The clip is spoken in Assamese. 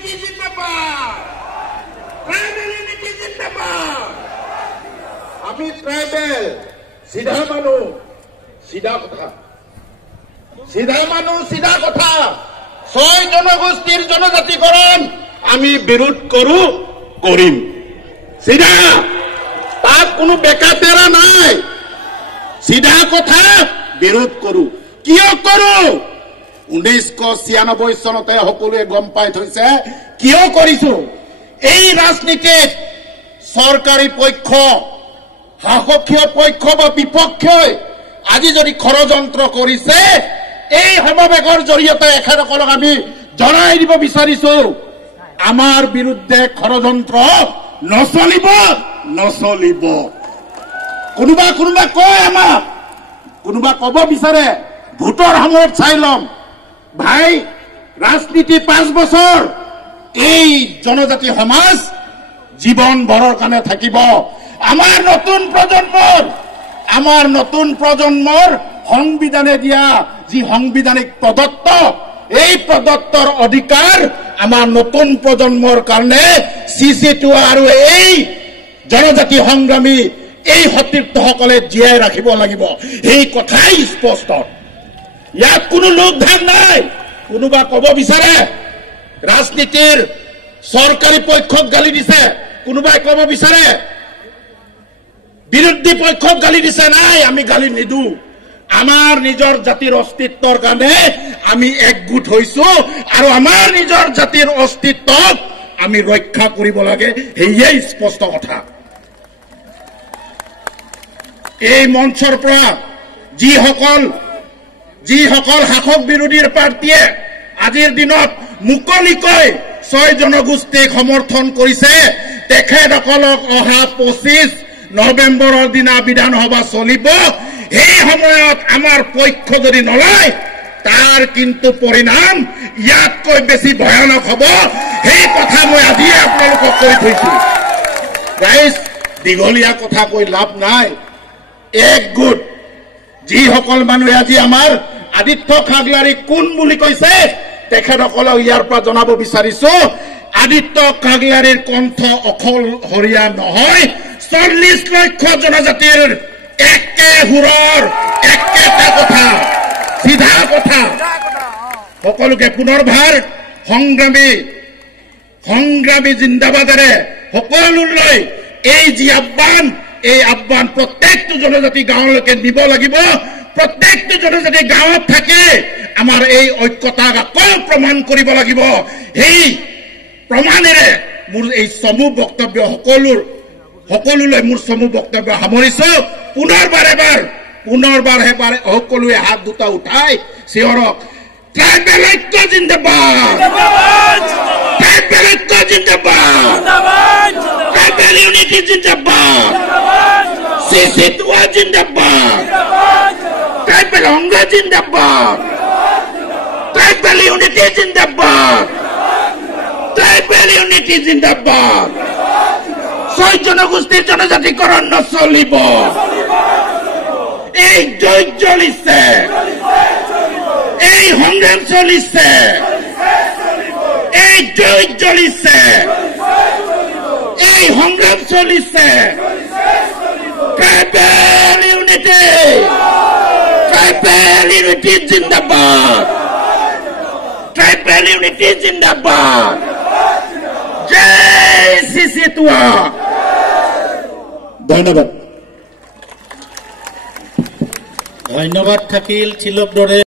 ইউনিটি জিন্দাবাদ, ট্ৰাইবেল ইউনিটি জিন্দাবাদ। আমি ট্ৰাইবেল, সিধা মানুহ, সিধা কথা, সিধা মানুহ, সিধা কথা। 6 জনগোষ্ঠীৰ জনজাতিকৰণ আমি বিৰোধ কৰো, কৰিম। সিধা, তাত কোনো বেকাতেৰা নাই। সিধা কথা বিৰোধ কৰো। কিয় কৰো? 1996 চনতে সকলোৱে গম পাই থৈছে কিয় কৰিছো। এই ৰাজনীতিত চৰকাৰী পক্ষ, শাসকীয় পক্ষ বা বিপক্ষই আজি যদি ষড়যন্ত্ৰ কৰিছে, এই সমাৱেশৰ জৰিয়তে এখেতসকলক আমি জনাই দিব বিচাৰিছো, আমাৰ বিৰুদ্ধে ষড়যন্ত্ৰ নচলিব, নচলিব। কোনোবা কয় আমাক, কোনোবা কব বিচাৰে ভোটৰ সময়ত চাই লম। ভাই, ৰাজনীতি 5 বছৰ, এই জনজাতি সমাজ জীৱন ভৰৰ কাৰণে থাকিব। আমাৰ নতুন প্ৰজন্মৰ সংবিধানে দিয়া যি সাংবিধানিক প্ৰদত্ত, এই প্ৰদত্তৰ অধিকাৰ আমাৰ নতুন প্ৰজন্মৰ কাৰণে CC2 আৰু এই জনজাতি সংগ্ৰামী, এই সতীৰ্থসকলে জীয়াই ৰাখিব লাগিব। এই কথাই স্পষ্ট। ইয়াত কোনো লোক ধাক নাই। কোনোবা কব বিচাৰে ৰাজনীতিৰ চৰকাৰী পক্ষক গালি দিছে, কোনোবাই কব বিচাৰে বিৰোধী পক্ষক গালি দিছে। নাই, আমি গালি নিদো। আমাৰ নিজৰ জাতিৰ অস্তিত্বৰ কাৰণে আমি একগোট হৈছো আৰু আমাৰ নিজৰ জাতিৰ অস্তিত্বক আমি ৰক্ষা কৰিব লাগে। সেয়াই স্পষ্ট কথা। এই মঞ্চৰ পৰা যিসকল শাসক বিৰোধীৰ প্ৰাৰ্থীয়ে আজিৰ দিনত মুকলিকৈ 6 জনগোষ্ঠীক সমৰ্থন কৰিছে, তেখেতসকলক অহা 25 নৱেম্বৰৰ দিনা বিধানসভা চলিব। সেই সময়ত আমাৰ পক্ষ যদি নলয়, তাৰ কিন্তু পৰিণাম ইয়াতকৈ বেছি ভয়ানক হ'ব। সেই কথা মই আজিয়ে আপোনালোকক কৈ থৈছো। ৰাইজ, দীঘলীয়া কথা কৈ লাভ নাই। একগোট, যিসকল মানুহে আজি আমাৰ আদিত্য খাগলাৰী কোন বুলি কৈছে, তেখেতসকলক ইয়াৰ পৰা জনাব বিচাৰিছো, আদিত্য খাগলাৰীৰ কণ্ঠ অকলশৰীয়া নহয়। 40 লক্ষ জনজাতিৰ একে সুৰৰ, একেটা কথা, সিধা কথা। সকলোকে পুনৰবাৰ সংগ্ৰামী জিন্দাবাদেৰে সকলোলৈ এই যি আহ্বান, এই আহ্বান প্ৰত্যেকটো জনজাতি গাঁৱলৈকে নিব লাগিব। প্ৰত্যেকটো জনজাতি গাঁৱত থাকি আমাৰ এই ঐক্যতাক আকৌ প্ৰমাণ কৰিব লাগিব। সেই প্ৰমাণেৰে মোৰ এই চমু বক্তব্য সকলোলৈ মোৰ চমু বক্তব্য সামৰিছো। পুনৰবাৰ সকলোৱে হাত দুটা উঠাই চিঞৰক, ট্ৰাইবেল ঐক্য জিন্দাবাদ, ট্ৰাইবেল ঐক্য জিন্দাবাদ, ট্ৰাইবেল ইউনিটি জিন্দাবাদ, CC2 জিন্দাবাদ, ট্রাইবেল অঙ্গ জিন্দাবাদ, ট্রাইবেল ইউনিটি জিন্দাবাদ, ট্রাইবেল ইউনিটি জিন্দাবাদ। 6 জনগোষ্ঠীর জনজাতিকরণ নচলিব। এই যুদ্ধ চলিছে, এই সংগ্রাম চলিছে, এই যুদ্ধ চলিছে, এই সংগ্রাম চলিছে। ট্রাইবেল ইউনিটি, ট্রাইবেল ইউনিটি জিন্দাবাদ, ট্রাইবেল ইউনিটি জিন্দাবাদ। জয় CC2। ধন্যবাদ। ধন্যবাদ থাকিল চিলক দৰে।